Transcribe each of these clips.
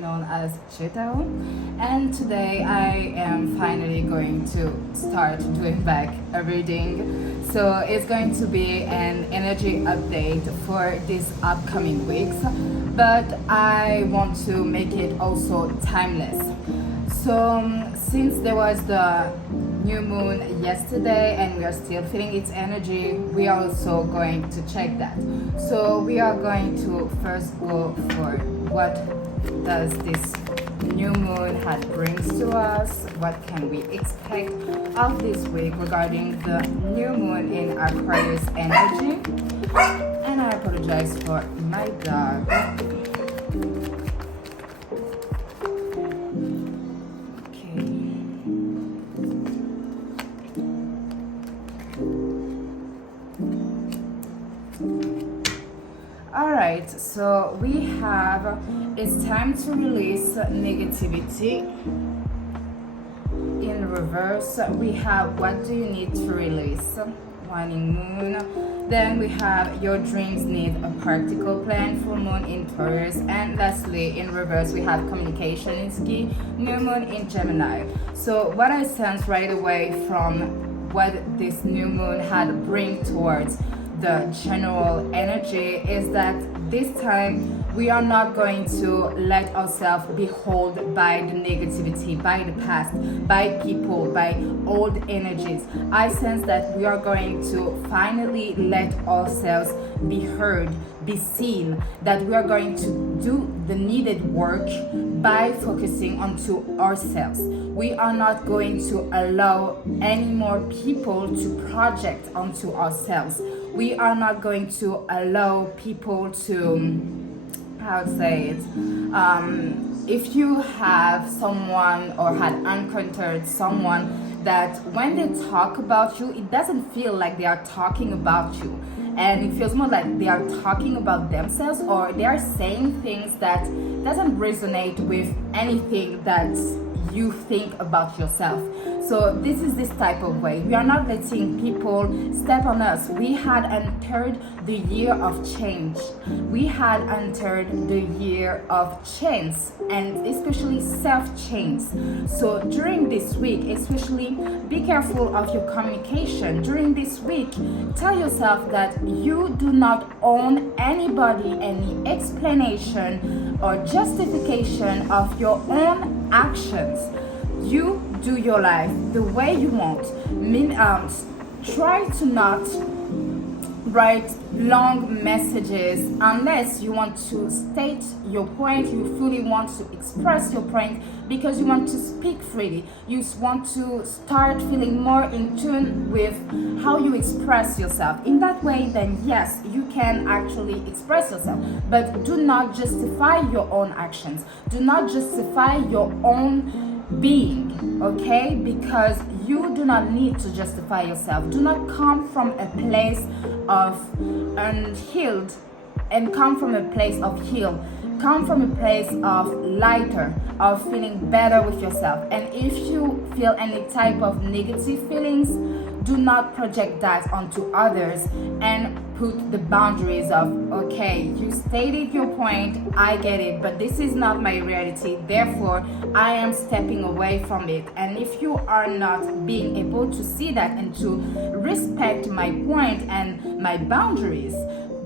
known as Chitao, and today I am finally going to start doing back a reading. So it's going to be an energy update for these upcoming weeks, but I want to make it also timeless. So since there was the new moon yesterday and we are still feeling its energy, we are also going to check that. So we are going to first go for what does this new moon had brings to us, what can we expect of this week regarding the new moon in Aquarius energy. And I apologize for my dog. Alright, so we have it's time to release negativity. In reverse, we have what do you need to release? Waning moon. Then we have your dreams need a practical plan, full moon in Taurus. And lastly, in reverse, we have communication in Ski, new moon in Gemini. So what I sense right away from what this new moon had bring towards the general energy is that this time we are not going to let ourselves be held by the negativity, by the past, by people, by old energies. I sense that we are going to finally let ourselves be heard, be seen, that we are going to do the needed work by focusing onto ourselves. We are not going to allow any more people to project onto ourselves. We are not going to allow people to, how to say it, if you have someone or had encountered someone that when they talk about you, it doesn't feel like they are talking about you. And it feels more like they are talking about themselves, or they are saying things that doesn't resonate with anything that you think about yourself. So this is this type of way. We are not letting people step on us. We had entered the year of change. We had entered the year of change, and especially self-change. So during this week, especially be careful of your communication. During this week, tell yourself that you do not own anybody, any explanation or justification of your own actions. You do your life the way you want. Try to not write long messages unless you want to state your point, you fully want to express your point because you want to speak freely. You want to start feeling more in tune with how you express yourself. In that way, then yes, you can actually express yourself, but do not justify your own actions. Do not justify your own being, okay? Because you do not need to justify yourself. Do not come from a place of unhealed and come from a place of healed. Come from a place of lighter, of feeling better with yourself. And if you feel any type of negative feelings, do not project that onto others and put the boundaries of, okay, you stated your point, I get it, but this is not my reality, therefore I am stepping away from it. And if you are not being able to see that and to respect my point and my boundaries,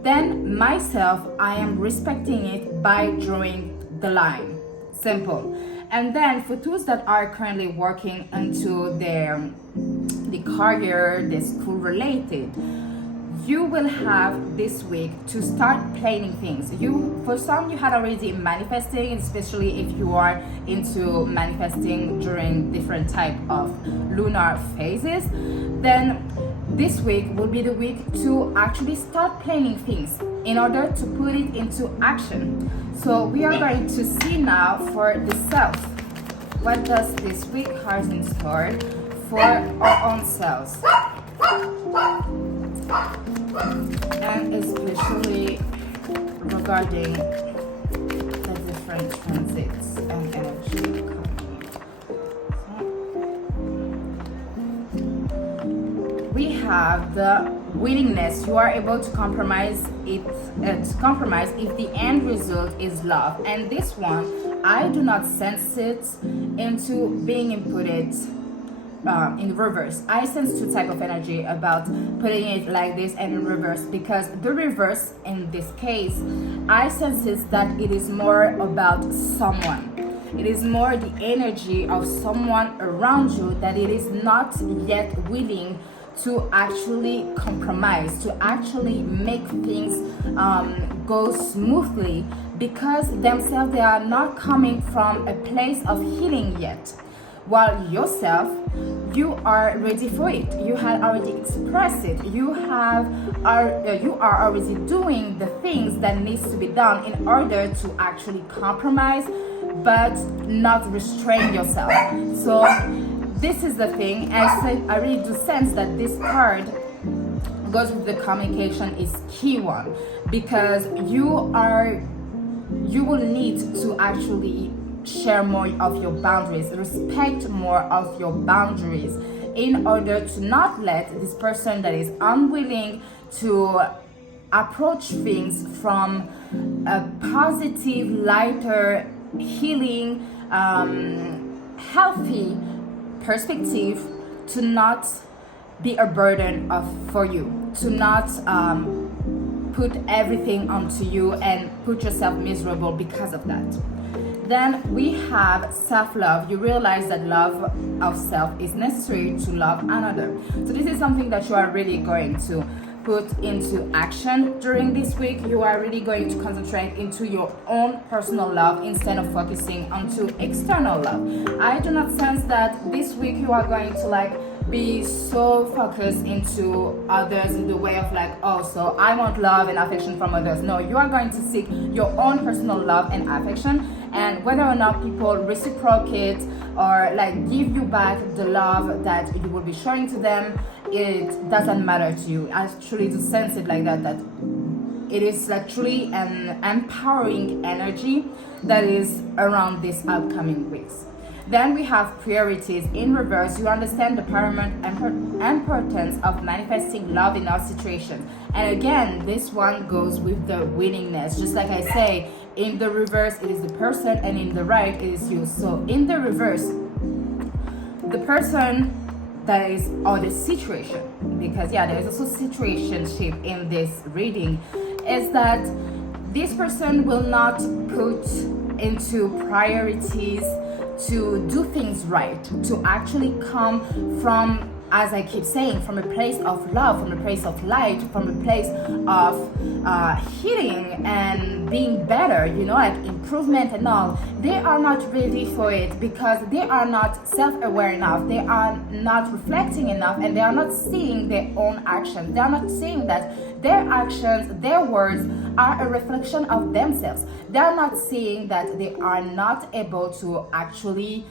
then myself, I am respecting it by drawing the line. Simple. And then for those that are currently working into the career, the school related, you will have this week to start planning things. For some, you had already manifesting, especially if you are into manifesting during different type of lunar phases. Then this week will be the week to actually start planning things in order to put it into action. So we are going to see now for the self. What does this week has in store for our own selves? And especially regarding the different transits and energy coming. We have the willingness. You are able to compromise if the end result is love. And this one I do not sense it into being inputted in reverse. I sense two type of energy about putting it like this and in reverse, because the reverse in this case, I sense is that it is more about someone. It is more the energy of someone around you that it is not yet willing to actually compromise, to actually make things go smoothly, because themselves, they are not coming from a place of healing yet. While yourself, you are ready for it. You had already expressed it. You are already doing the things that needs to be done in order to actually compromise, but not restrain yourself. So this is the thing. I really do sense that this card goes with the communication is key one, because you will need to actually share more of your boundaries, respect more of your boundaries, in order to not let this person that is unwilling to approach things from a positive, lighter, healing, healthy perspective, to not be a burden for you, to not put everything onto you and put yourself miserable because of that. Then we have self-love. You realize that love of self is necessary to love another. So this is something that you are really going to put into action during this week. You are really going to concentrate into your own personal love instead of focusing onto external love. I do not sense that this week you are going to be so focused into others in the way of so I want love and affection from others. No, you are going to seek your own personal love and affection, and whether or not people reciprocate or give you back the love that you will be showing to them, it doesn't matter to you. I truly do sense it like that it is truly an empowering energy that is around these upcoming weeks. Then we have priorities in reverse. You understand the paramount importance of manifesting love in our situation. And again, this one goes with the willingness. Just like I say, in the reverse, it is the person, and in the right, it is you. So in the reverse, the person that is, or the situation, because there is also situationship in this reading, is that this person will not put into priorities to do things right, to actually come from, as I keep saying, from a place of love, from a place of light, from a place of healing and being better, improvement and all. They are not ready for it because they are not self-aware enough, they are not reflecting enough, and they are not seeing their own actions. They are not seeing that their actions, their words are a reflection of themselves. They are not seeing that they are not able to actually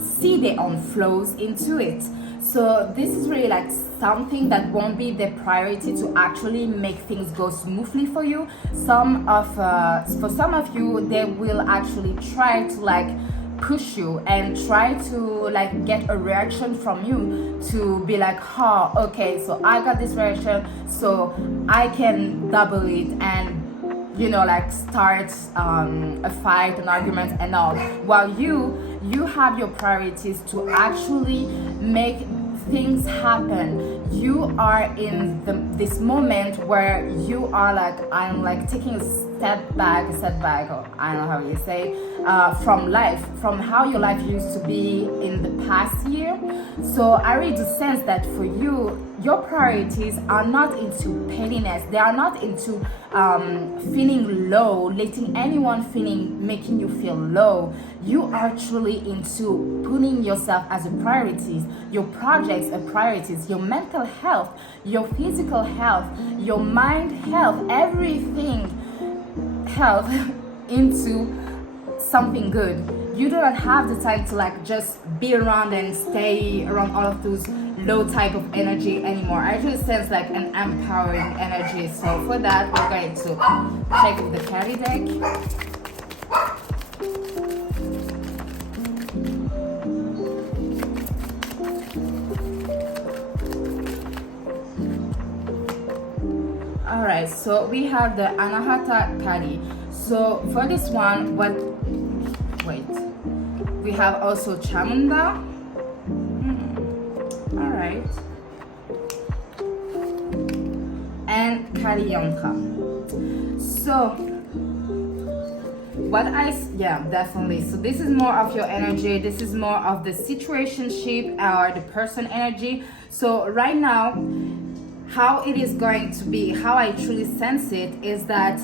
see their own flows into it. So this is really something that won't be the priority to actually make things go smoothly for you. For some of you, they will actually try to push you and try to get a reaction from you to be okay, so I got this reaction, so I can double it and start a fight, an argument and all, while you have your priorities to actually make things happen. You are in this moment where you are I'm taking a step back, or I don't know how you say, from life, from how your life used to be in the past year. So I really do sense that for you, your priorities are not into pettiness. They are not into feeling low, letting anyone making you feel low. You are truly into putting yourself as a priority, your projects a priorities, your mental health, your physical health, your mind health, everything health into something good. You do not have the time to just be around and stay around all of those low type of energy anymore. I just sense an empowering energy. So for that, we're going to check with the carry deck. Alright, so we have the Anahata Kali. So for this one, wait, we have also Chamunda. All right. And Kalyanka. So yeah, definitely. So this is more of your energy. This is more of the situationship or the person energy. So right now, how it is going to be, how I truly sense it, is that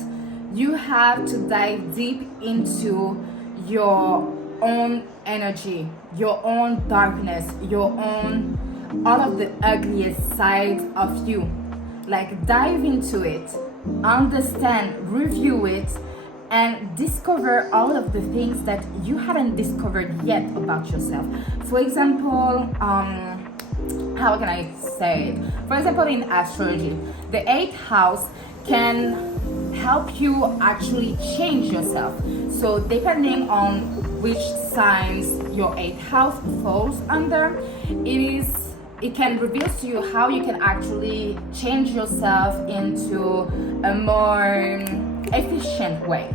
you have to dive deep into your own energy, your own darkness, your own, all of the ugliest sides of you. Like, dive into it, understand, review it, and discover all of the things that you hadn't discovered yet about yourself. For example, how can I say it? For example, in astrology, the 8th house can help you actually change yourself. So depending on which signs your 8th house falls under, it can reveal to you how you can actually change yourself into a more efficient way.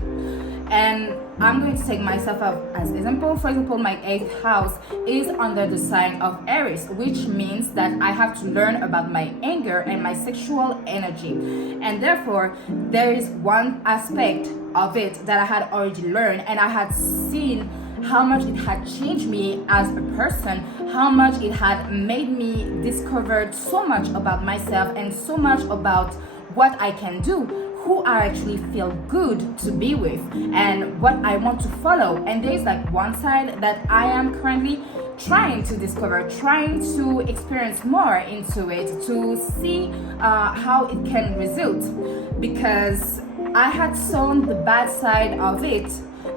And I'm going to take myself up as example. For example, my 8th house is under the sign of Aries, which means that I have to learn about my anger and my sexual energy. And therefore, there is one aspect of it that I had already learned, and I had seen how much it had changed me as a person, how much it had made me discover so much about myself and so much about what I can do, who I actually feel good to be with, and what I want to follow. And there's like one side that I am currently trying to discover, trying to experience more into it, to see how it can result, because I had sown the bad side of it.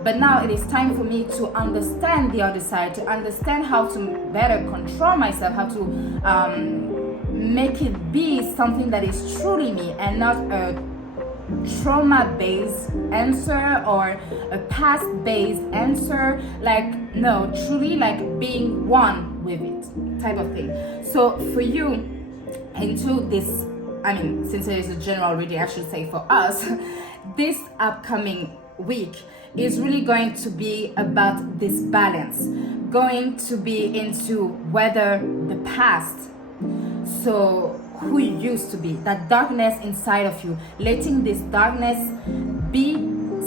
But now it is time for me to understand the other side, to understand how to better control myself, how to make it be something that is truly me and not a trauma-based answer or a past-based answer. Like, no, truly like being one with it type of thing. So for you, into this, I mean, since it is a general reading, I should say for us, this upcoming week is really going to be about this balance, going to be into whether the past, so who you used to be, that darkness inside of you, letting this darkness be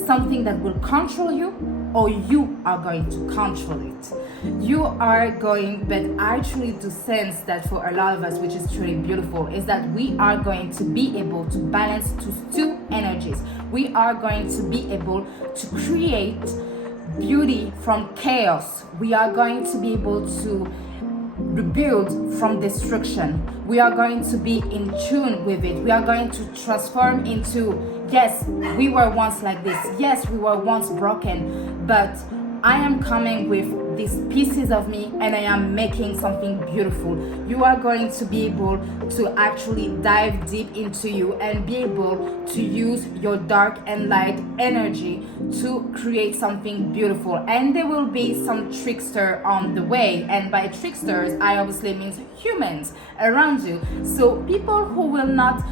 something that will control you, or you are going to control it. You are going, but I truly do sense that for a lot of us, which is truly beautiful, is that we are going to be able to balance two energies. We are going to be able to create beauty from chaos. We are going to be able to rebuild from destruction. We are going to be in tune with it. We are going to transform into, yes, we were once like this. Yes, we were once broken, but I am coming with these pieces of me and I am making something beautiful. You are going to be able to actually dive deep into you and be able to use your dark and light energy to create something beautiful. And there will be some trickster on the way, and by tricksters I obviously mean humans around you. So people who will not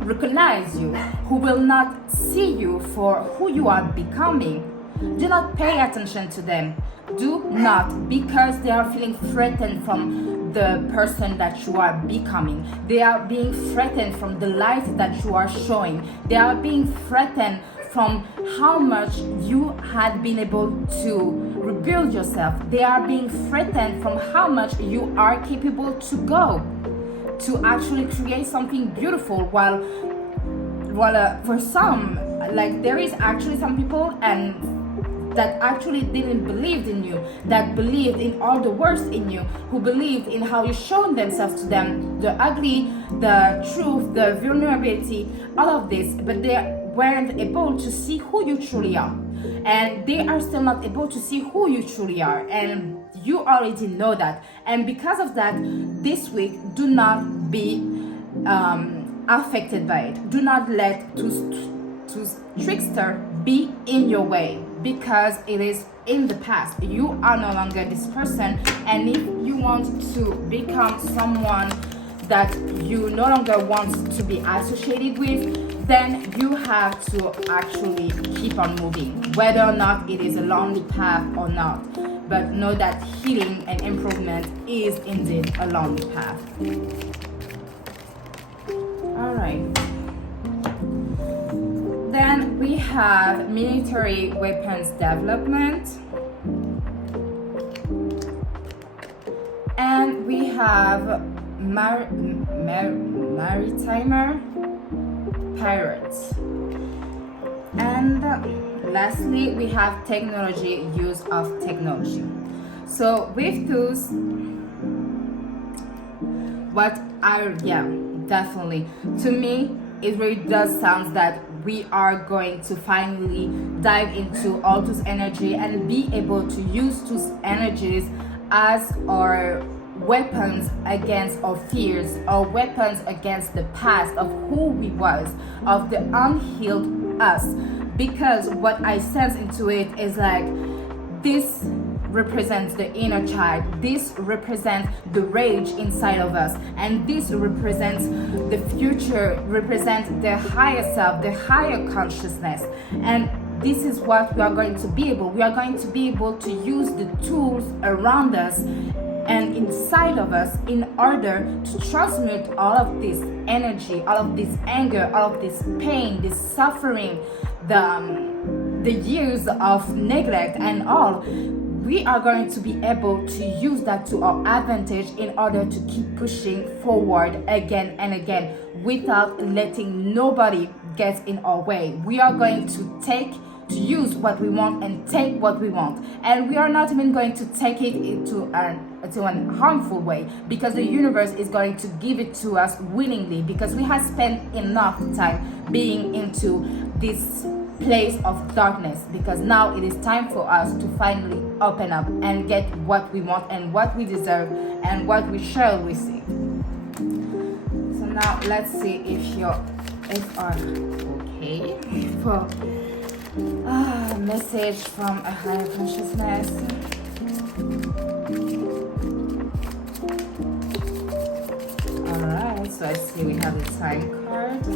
recognize you, who will not see you for who you are becoming. Do not pay attention to them. Do not, because they are feeling threatened from the person that you are becoming. They are being threatened from the light that you are showing. They are being threatened from how much you had been able to rebuild yourself. They are being threatened from how much you are capable to go to actually create something beautiful. While for some, like, there is actually some people and that actually didn't believe in you, that believed in all the worst in you, who believed in how you showed themselves to them, the ugly, the truth, the vulnerability, all of this, but they weren't able to see who you truly are. And they are still not able to see who you truly are, and you already know that. And because of that, this week, do not be affected by it. Do not let to trickster be in your way, because it is in the past. You are no longer this person, and if you want to become someone that you no longer want to be associated with, then you have to actually keep on moving, whether or not it is a lonely path or not. But know that healing and improvement is indeed a lonely path. All right. Then we have military weapons development. And we have maritimer pirates. And lastly, we have technology, use of technology. So with those, definitely. To me, it really does sound that we are going to finally dive into all those energy and be able to use those energies as our weapons against our fears, our weapons against the past of who we was, of the unhealed us. Because what I sense into it is like this represents the inner child, this represents the rage inside of us, and this represents the future, represents the higher self, the higher consciousness. And this is what we are going to be able to use the tools around us and inside of us in order to transmute all of this energy, all of this anger, all of this pain, this suffering, the years of neglect and all. We are going to be able to use that to our advantage in order to keep pushing forward again and again without letting nobody get in our way. We are going to use what we want and take what we want, and we are not even going to take it into an harmful way, because the universe is going to give it to us willingly, because we have spent enough time being into this place of darkness, because now it is time for us to finally open up and get what we want and what we deserve and what we shall receive. So now let's see if are okay for message from a higher consciousness. Alright, so I see we have the time card.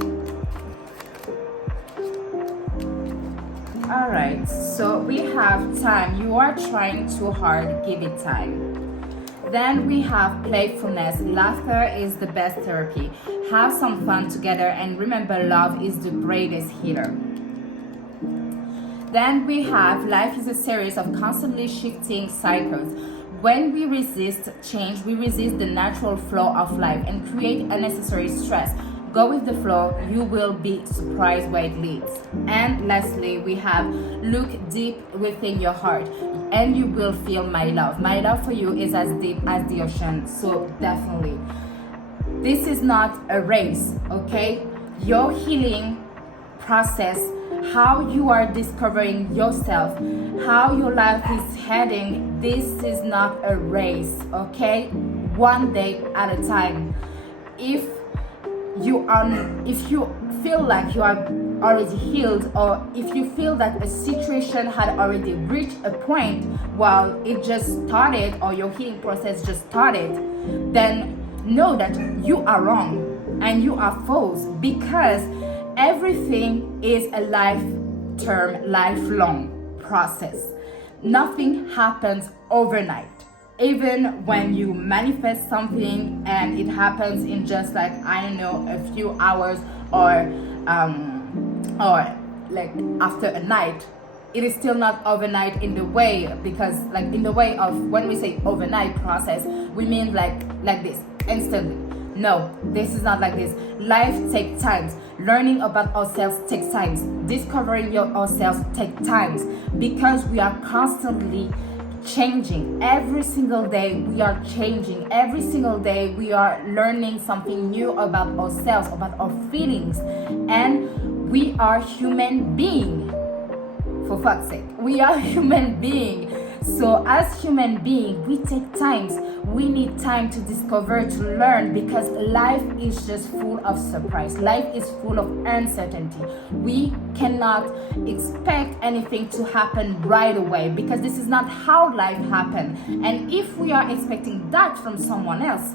Alright, so we have time. You are trying too hard, give it time. Then we have playfulness. Laughter is the best therapy. Have some fun together, and remember, love is the greatest healer. Then we have life is a series of constantly shifting cycles. When we resist change, we resist the natural flow of life and create unnecessary stress. Go with the flow, you will be surprised where it leads. And lastly, we have look deep within your heart and you will feel my love. My love for you is as deep as the ocean, so definitely. This is not a race, okay? Your healing process, how you are discovering yourself, how your life is heading, this is not a race, okay? One day at a time. If you feel like you are already healed, or if you feel that a situation had already reached a point while it just started, or your healing process just started, then know that you are wrong and you are false, because everything is a lifelong process. Nothing happens overnight. Even when you manifest something and it happens in just like, I don't know, a few hours or like after a night, it is still not overnight in the way, because like in the way of when we say overnight process, we mean like this, instantly. No, this is not like this. Life takes time. Learning about ourselves takes time. Discovering ourselves takes time, because we are constantly changing. Every single day we are changing. Every single day we are learning something new about ourselves, about our feelings, and we are human beings. For fuck's sake, we are human beings. So as human beings, we take time. We need time to discover, to learn, because life is just full of surprise. Life is full of uncertainty. We cannot expect anything to happen right away, because this is not how life happens. And if we are expecting that from someone else,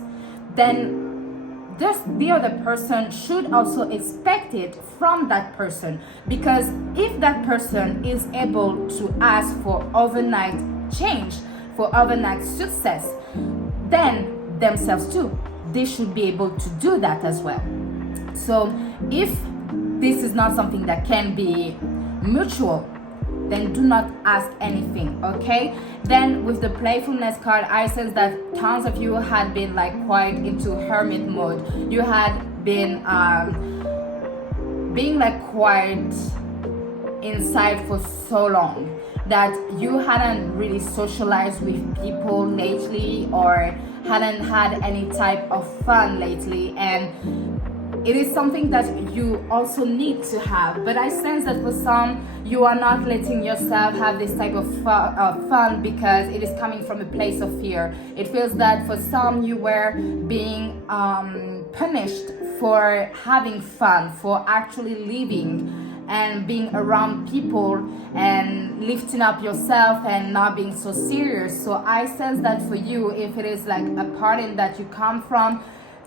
then the other person should also expect it from that person, because if that person is able to ask for overnight change, for overnight success, then themselves too, they should be able to do that as well. So if this is not something that can be mutual, then do not ask anything, okay? Then with the playfulness card, I sense that tons of you had been like quite into hermit mode. You had been being like quite inside for so long that you hadn't really socialized with people lately, or hadn't had any type of fun lately, and it is something that you also need to have. But I sense that for some, you are not letting yourself have this type of fun because it is coming from a place of fear. It feels that for some, you were being punished for having fun, for actually living and being around people and lifting up yourself and not being so serious. So I sense that for you, if it is like a pattern that you come from,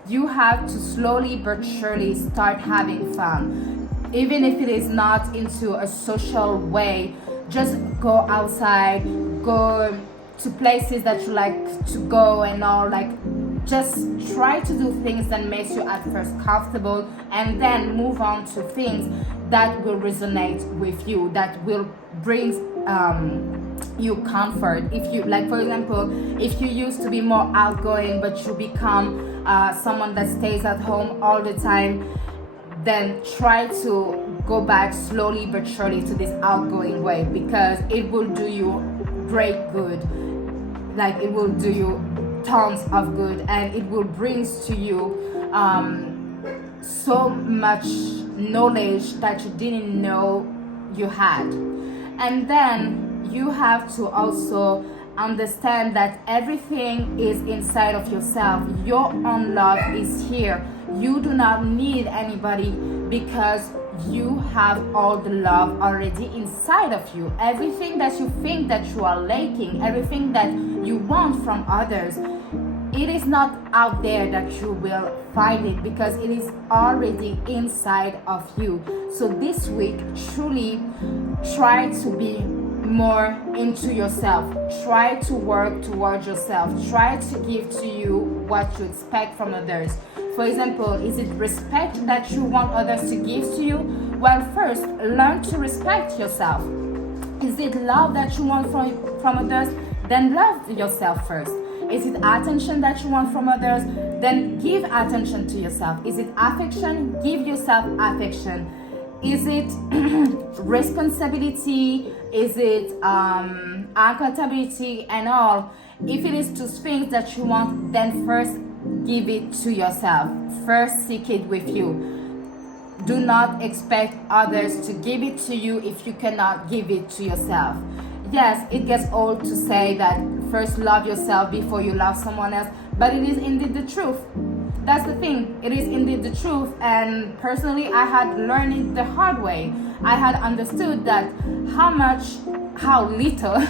you have to slowly but surely start having fun. Even if it is not into a social way, just go outside, go to places that you like to go and all, like just try to do things that makes you at first comfortable, and then move on to things that will resonate with you, that will bring you comfort. If you, like for example, if you used to be more outgoing but you become someone that stays at home all the time, then try to go back slowly but surely to this outgoing way, because it will do you great good. Like it will do you tons of good, and it will bring to you so much knowledge that you didn't know you had. And then you have to also understand that everything is inside of yourself. Your own love is here. You do not need anybody, because you have all the love already inside of you. Everything that you think that you are lacking, everything that you want from others, it is not out there that you will find it, because it is already inside of you. So this week, truly try to be more into yourself. Try to work towards yourself. Try to give to you what you expect from others. For example, is it respect that you want others to give to you? Well, first, learn to respect yourself. Is it love that you want from others? Then love yourself first. Is it attention that you want from others? Then give attention to yourself. Is it affection? Give yourself affection. Is it responsibility? Is it accountability and all? If it is two things that you want, then first give it to yourself. First seek it with you. Do not expect others to give it to you if you cannot give it to yourself. Yes, it gets old to say that first love yourself before you love someone else, but it is indeed the truth. That's the thing. It is indeed the truth, and personally I had learned it the hard way. I had understood that how little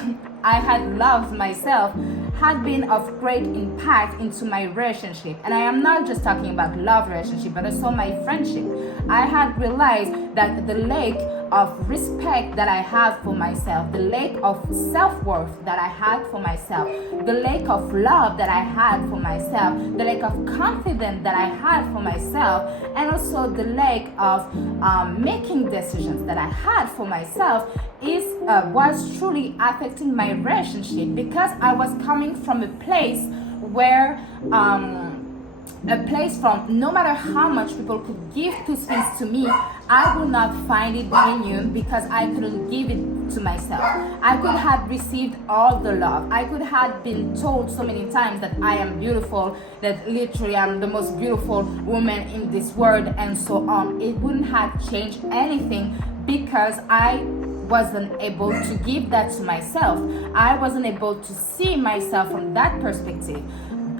I had loved myself had been of great impact into my relationship. And I am not just talking about love relationship, but also my friendship. I had realized that the lack of respect that I had for myself, the lack of self-worth that I had for myself, the lack of love that I had for myself, the lack of confidence that I had for myself, and also the lack of making decisions that I had for myself was truly affecting my relationship, because I was coming from a place where from no matter how much people could give to things to me, I would not find it genuine, because I couldn't give it to myself. I could have received all the love. I could have been told so many times that I am beautiful, that literally I'm the most beautiful woman in this world, and so on. It wouldn't have changed anything, because I wasn't able to give that to myself. I wasn't able to see myself from that perspective.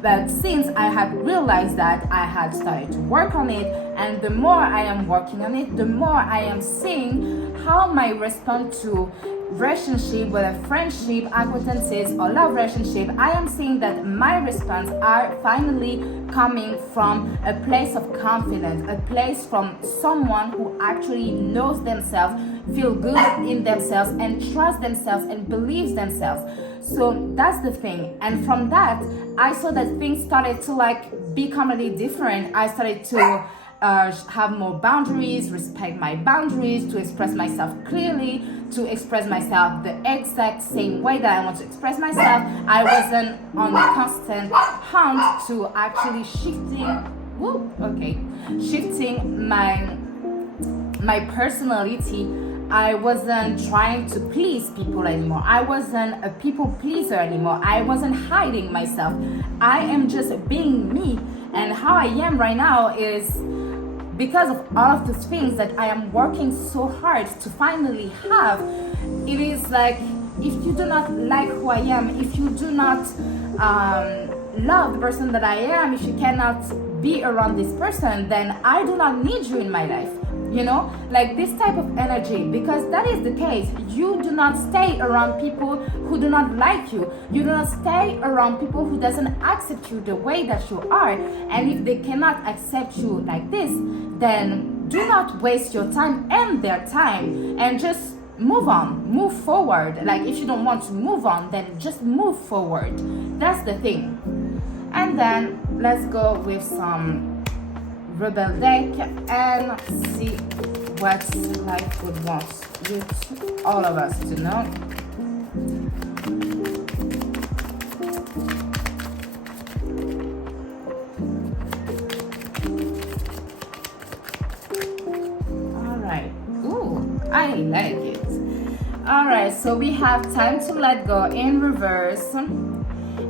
But since I had realized that, I had started to work on it, and the more I am working on it, the more I am seeing how my response to relationship, whether friendship, acquaintances, or love relationship, I am seeing that my response are finally coming from a place of confidence, a place from someone who actually knows themselves, feel good in themselves, and trust themselves and believes themselves. So that's the thing. And from that, I saw that things started to like be completely different. I started to have more boundaries, respect my boundaries, to express myself clearly, to express myself the exact same way that I want to express myself. I wasn't on a constant hunt to actually shifting my personality. I wasn't trying to please people anymore. I wasn't a people pleaser anymore. I wasn't hiding myself. I am just being me. And how I am right now is because of all of those things that I am working so hard to finally have. It is like, if you do not like who I am, if you do not love the person that I am, if you cannot be around this person, then I do not need you in my life. You know, like this type of energy, because that is the case. You do not stay around people who do not like you. You do not stay around people who doesn't accept you the way that you are. And if they cannot accept you like this, then do not waste your time and their time, and just move on, move forward. Like if you don't want to move on, then just move forward. That's the thing. And then let's go with some Rebel deck and see what life would want you to, all of us to know. Alright. Ooh, I like it. Alright, so we have time to let go in reverse.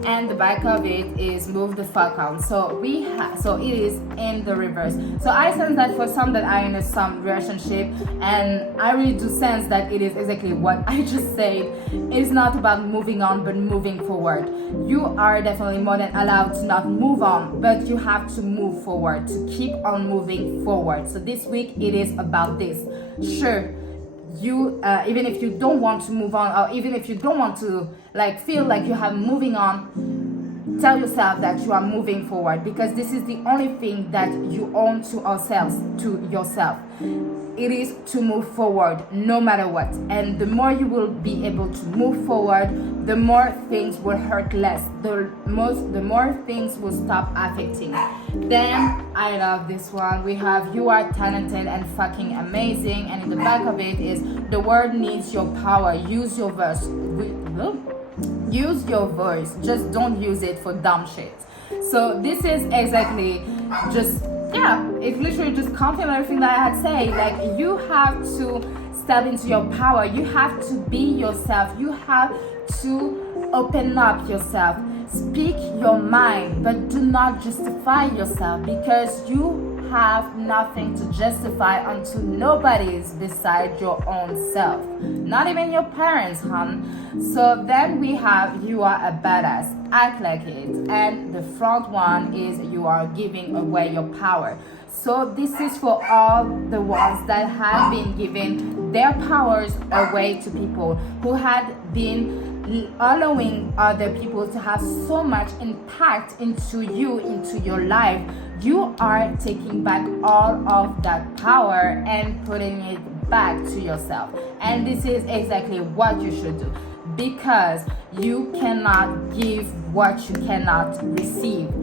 And the back of it is move the fuck on. So it is in the reverse. So I sense that for some that are in some relationship, and I really do sense that it is exactly what I just said. It's not about moving on, but moving forward. You are definitely more than allowed to not move on, but you have to move forward, to keep on moving forward. So this week it is about this. Sure, you even if you don't want to move on, or even if you don't want to like feel like you have moving on, tell yourself that you are moving forward, because this is the only thing that you own to ourselves, to yourself. It is to move forward no matter what. And the more you will be able to move forward, the more things will hurt less, the more things will stop affecting. Then I love this one. We have you are talented and fucking amazing, and in the back of it is the world needs your power. Use your voice. Use your voice. Just don't use it for dumb shit. So this is exactly just, yeah, it's literally just confirming everything that I had said. Like, you have to step into your power. You have to be yourself. You have to open up yourself. Speak your mind, but do not justify yourself, because you have nothing to justify until nobody is beside your own self. Not even your parents, hon. So then we have you are a badass. Act like it. And the front one is you are giving away your power. So this is for all the ones that have been giving their powers away to people, who had been allowing other people to have so much impact into you, into your life. You are taking back all of that power and putting it back to yourself. And this is exactly what you should do, because you cannot give what you cannot receive.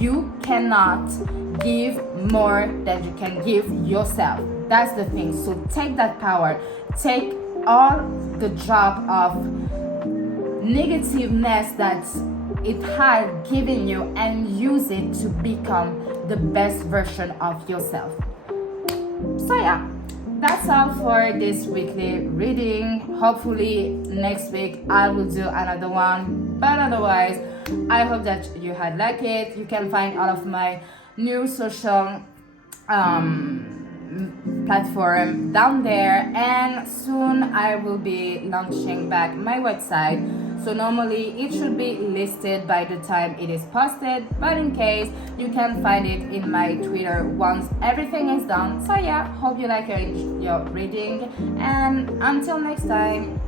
You cannot give more than you can give yourself. That's the thing. So take that power, take all the job of negativeness that it had given you, and use it to become the best version of yourself. So yeah, that's all for this weekly reading. Hopefully next week I will do another one, but otherwise I hope that you had liked it. You can find all of my new social platform down there, and soon I will be launching back my website. So normally it should be listed by the time it is posted, but in case, you can find it in my Twitter once everything is done. So yeah, hope you like your reading, and until next time.